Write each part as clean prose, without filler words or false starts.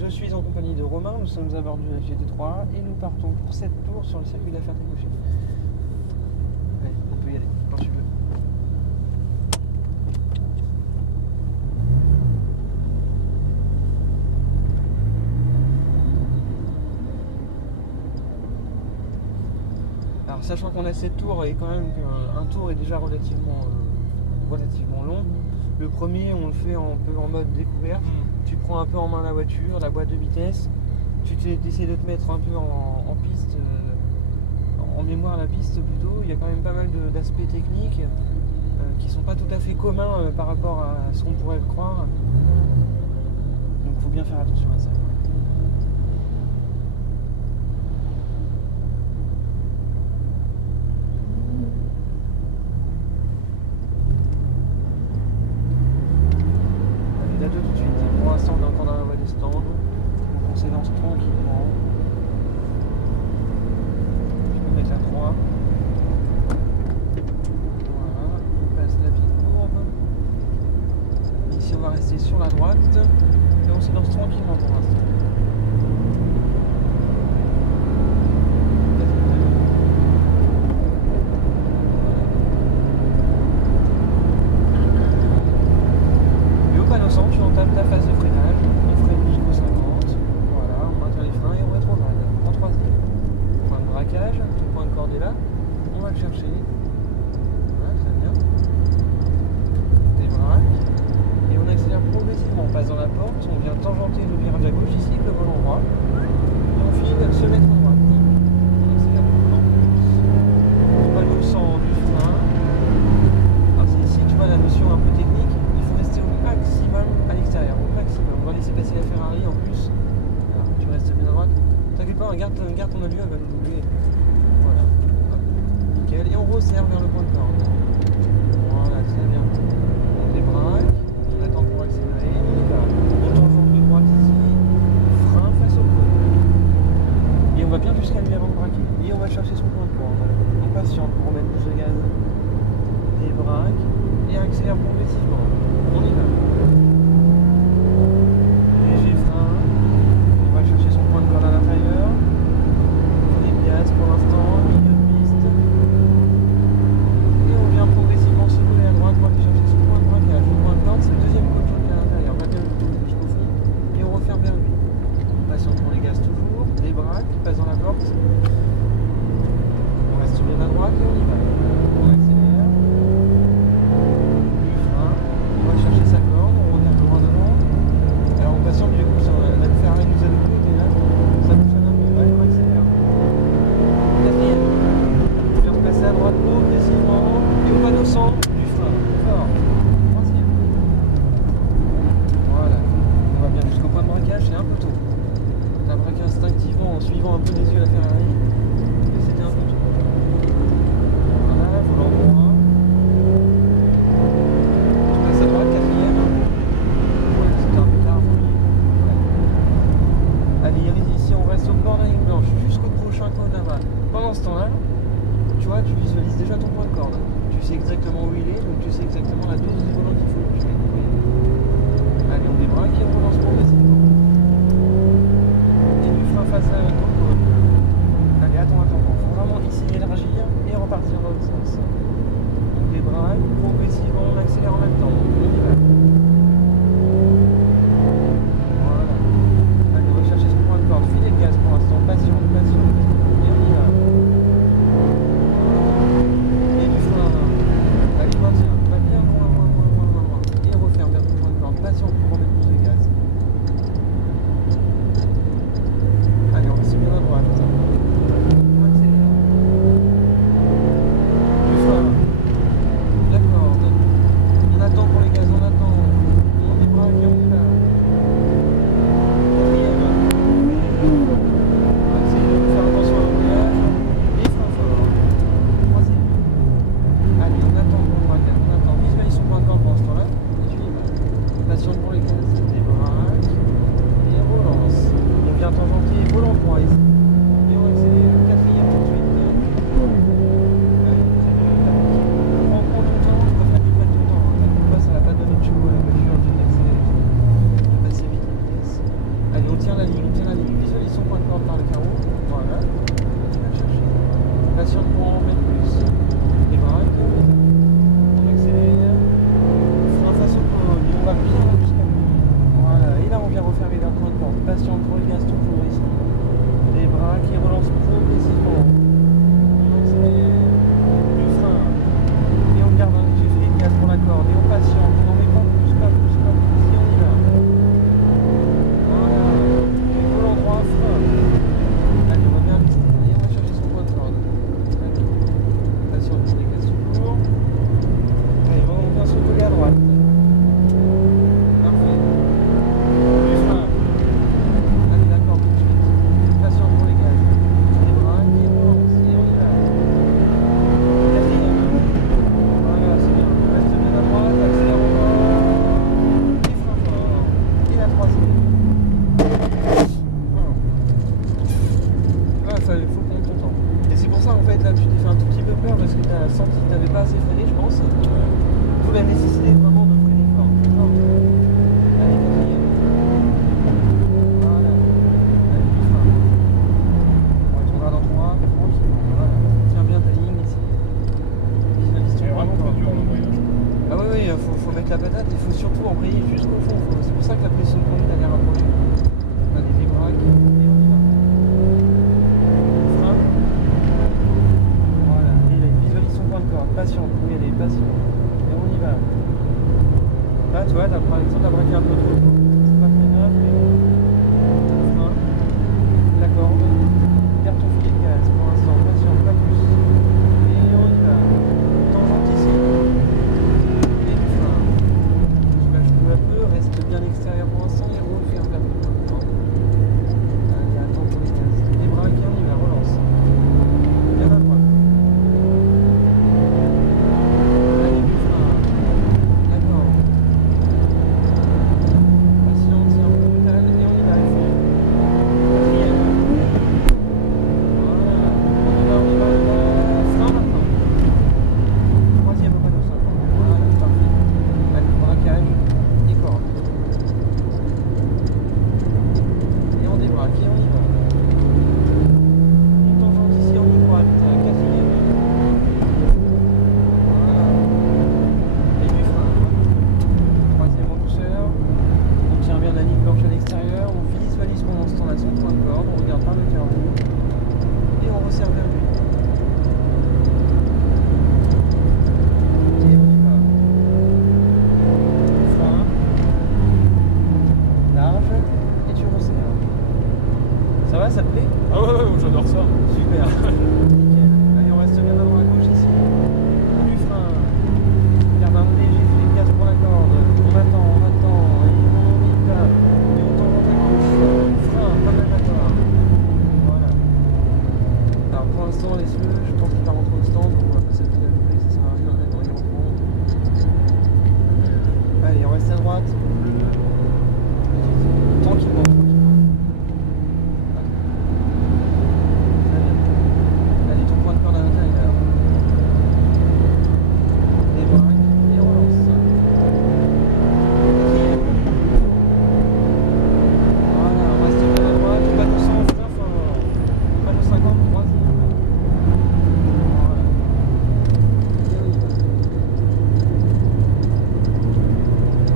Je suis en compagnie de Romain, nous sommes à bord du GT3 et nous partons pour 7 tours sur le circuit de la Ferté-Cochet. Allez, on peut y aller quand tu veux. Alors sachant qu'on a 7 tours et quand même qu'un tour est déjà relativement long, le premier on le fait un peu en mode découverte. Tu prends un peu en main la voiture, la boîte de vitesse, tu essaies de te mettre un peu en piste, en mémoire la piste plutôt. Il y a quand même pas mal d'aspects techniques qui sont pas tout à fait communs par rapport à ce qu'on pourrait le croire. Donc il faut bien faire attention à ça. Allez, là tout de suite. Pour l'instant on est encore dans la voie des stands. Donc on s'élance tranquillement. Je peux mettre la 3. Voilà, on passe la petite courbe. Ici on va rester sur la droite et on s'élance tranquillement pour l'instant. Et au panneau centre, tu entames ta phase de freinage, on freine jusqu'au 50, voilà, on maintient les freins et on rétrograde en troisième. Point de braquage, tout point de corde est là, on va le chercher. Voilà, très bien. Débraque. Et on accélère progressivement, on passe dans la porte, on vient tangenter le virage à gauche ici, le volant droit, et on file se mettre à droite. On accélère maintenant. Panneau sans du frein. Alors c'est ici, tu vois la notion un peu technique, il faut rester au maximum à l'extérieur, au maximum. On va laisser passer la Ferrari en plus. Alors, tu restes bien à droite. T'inquiète pas, garde ton allure, elle va nous doubler. Voilà. Hop. Nickel. Et on resserre vers le point de corde. Voilà, très bien. On débraque. On attend pour accélérer, on y va. On tourne sur le droite ici, frein face au cône. Et on va bien jusqu'à lui avant de braquer. Et on va chercher son point de corde. On patiente pour remettre plus de gaz. Débraque et accélère progressivement. On y va. Léger frein. On va chercher son point de corde à l'intérieur. On est gaz pour l'instant, milieu de piste. Et on vient progressivement se coller à droite pour aller chercher son point de braquage. Le point de corde, c'est le deuxième coach qui est à l'intérieur. On va bien le tourner jusqu'au fond. Et on referme bien lui. On patiente pour les gaz toujours. Débraque, il passe dans la porte. On reste bien à droite et on y va. On accélère. Du frein. On va chercher sa corde. On revient plus loin devant. Alors on patiente du coup, la Ferrari nous a de côté là. Ça fonctionne un peu. Allez, on accélère. Quatrième. On vient repasser à droite progressivement. Et au panneau centre du frein. Fort. Troisième. Voilà. On va bien jusqu'au point de braquage, c'est un peu tôt. On a braqué instinctivement en suivant un peu les yeux la Ferrari. Mais c'était un peu tôt. Voilà, volant droit. Je passe à droite, quatrième. Ouais, c'était un peu tard. Ouais. Allez, ici on reste au bord de la ligne blanche jusqu'au prochain cône là-bas. Pendant ce temps-là, tu vois, tu visualises déjà ton point de corde. Tu sais exactement où il est, donc tu sais exactement la dose du volant qu'il faut que tu mettes. Allez, on débraque et on relance progressivement. Et du frein face à ton cône. Allez, attends. Faut vraiment ici élargir et repartir dans l'autre sens. On débraque, progressivement, on accélère en même temps. On y va. Voilà. Allez, on va chercher son point de corde. Filet de gaz pour l'instant. Patiente. Et on y va. Et du frein. Allez, maintiens. Va bien loin. la ligne, on tient la ligne. Visualise son point de corde par le carreau. Voilà. Tu vas le chercher. Patiente pour en mettre plus. Les braques. On accélère. Frein face au cône. Et on va bien jusqu'à lui. Voilà. Et là, on vient refermer d'un point de corde. Patiente pour le gaz toujours ici. Les braques qui relancent progressivement. On accélère. Du frein. Et on garde un léger filet de gaz pour la corde. Et on patiente. On n'en met pas plus, pas plus, pas plus. Et on y va. Voilà. Et volant droit, frein. Allez, on va bien l'extérieur. Et on va chercher son point de corde. Patiente pour les gaz toujours. Allez, on vient sauter à droite. Parfait. Du frein. Allez, d'accord, tout de suite. Patiente pour les gaz. Les braques et on lance. Et on y va. Quatrième. Voilà, c'est bien. Reste bien à droite, accélère encore. Et frein fort. Et la troisième. Voilà, ça, il faut prendre ton temps. Et c'est pour ça en fait là tu t'es fait un tout petit peu peur parce que tu as senti que tu n'avais pas assez freiné, je pense. D'où la nécessité vraiment de freiner fort. D'accord. Allez, quatrième. Voilà. Allez, du frein. On retournera dans 3, tranquillement. Voilà. Tiens bien ta ligne ici. Visualise ton C'est point de vraiment corde. très dur en embrayage. Ah oui, oui, faut mettre la patate, il faut surtout embrayer jusqu'au fond. C'est pour ça que la pression de conduite elle est rapprochée. Allez, les braques, et on y va. Frein. Voilà, et là, il visualise son point de corde. Patient, oui, elle est patiente. Et on y va. Là, tu vois, par exemple, t'as braqué un peu trop. C'est pas très grave, mais frein. La corde. Garde ton filet de gaz pour l'instant, patient, pas plus. Et on y va. Tangente ici. Et du frein. Tu lâches peu à peu, reste bien extérieur pour l'instant et referme la porte. Allez, attends pour les gaz. Les braques et on y va, relance. Et à droite. Allez, du frein. D'accord. Patient, tiens, brutal et on y va, il faut. Quatrième. Voilà. On y va, on y va. Frein maintenant. Troisième au panneau 50. Voilà, parfait. Allez, braquage et corde. Et on débraque et on y va. Une tangente ici en ligne droite. Quatrième. Voilà. Et du frein. Troisième en douceur. On tient bien la ligne blanche à l'extérieur. On visualise pendant ce temps-là son point de corde. On regarde par le carreau. Et on resserre vers lui. Et on y va. Frein. Large. Et tu resserres. Ça va, ça te plaît? Ah ouais, ouais, j'adore ça. Super. Nickel. Allez, on reste bien à droite, gauche ici. Du frein. Garde un léger filet de gaz pour la corde. On attend, on attend. Et on y va. Et on tangente à gauche. Frein, pas mal d'accord. Voilà. Alors pour l'instant, laisse-le. Je pense qu'il va rentrer au stand. On va passer à tout à l'heure. Ça sert à rien. Maintenant, il reprend. Allez, on reste à droite. Tranquillement. Allez, ton point de corde à l'intérieur. Les braques et on lance. Quatrième. Voilà, on reste bien à droite. Panneau 100, frein fort. Panneau 50, troisième. Voilà. Et on y va.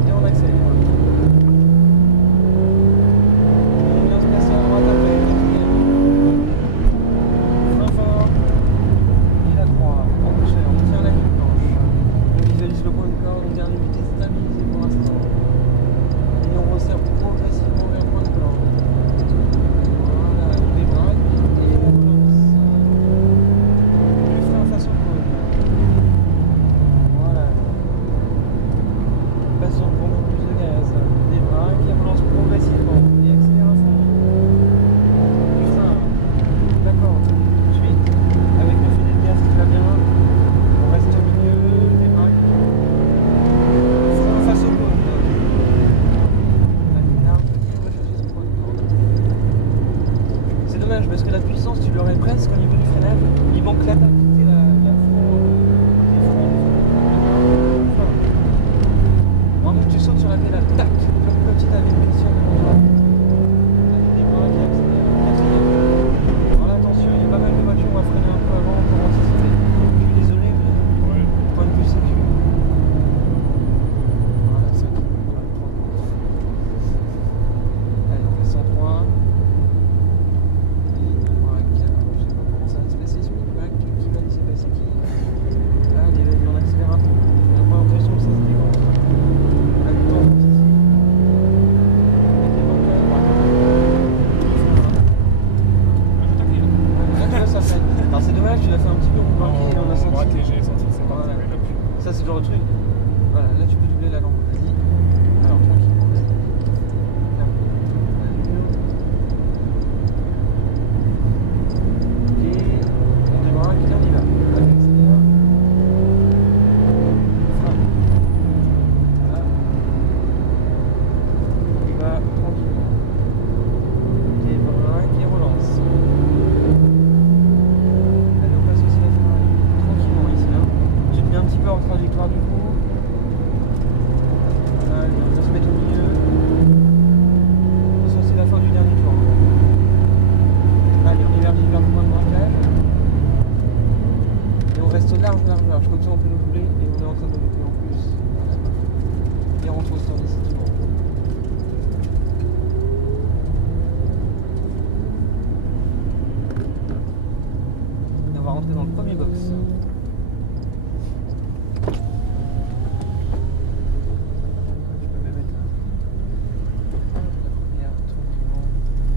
Et on accélère. On vient se placer à droite après. Quatrième. Frein fort. Et la 3. En douceur. On tient la ligne blanche. On visualise le point de corde. On garde une vitesse stabilisée pour l'instant. Et on resserre progressivement vers le point de corde. Voilà. On débraque. Et on relance. Du frein face au cône. Voilà. Patient pour mettre plus de gaz. Débraque et relance progressivement. Et accélère à fond. Du frein. D'accord. Tout de suite. Avec le filet de gaz qui va bien. On reste au milieu. Débraque. Frein face au cône. Allez, large. Et on va chercher son point de corde. C'est dommage parce que la puissance, tu l'aurais presque au niveau du freinage. Il manque la table. Tu sais, la front. Vraiment, tu sautes sur la pédale. Tac. Comme si tu avais une mission. Allez, dans le premier box.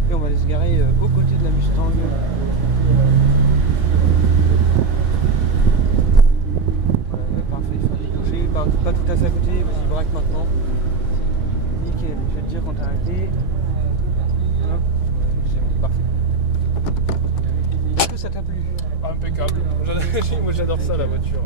Et on va aller se garer aux côtés de la Mustang. Voilà, parfait, il faut décrocher, pas tout à fait à côté, vas-y braque maintenant. Nickel, je vais te dire quand t'as arrêté. Hop, c'est bon, parfait. Est-ce que ça t'a plu? Impeccable. Moi j'adore ça la voiture.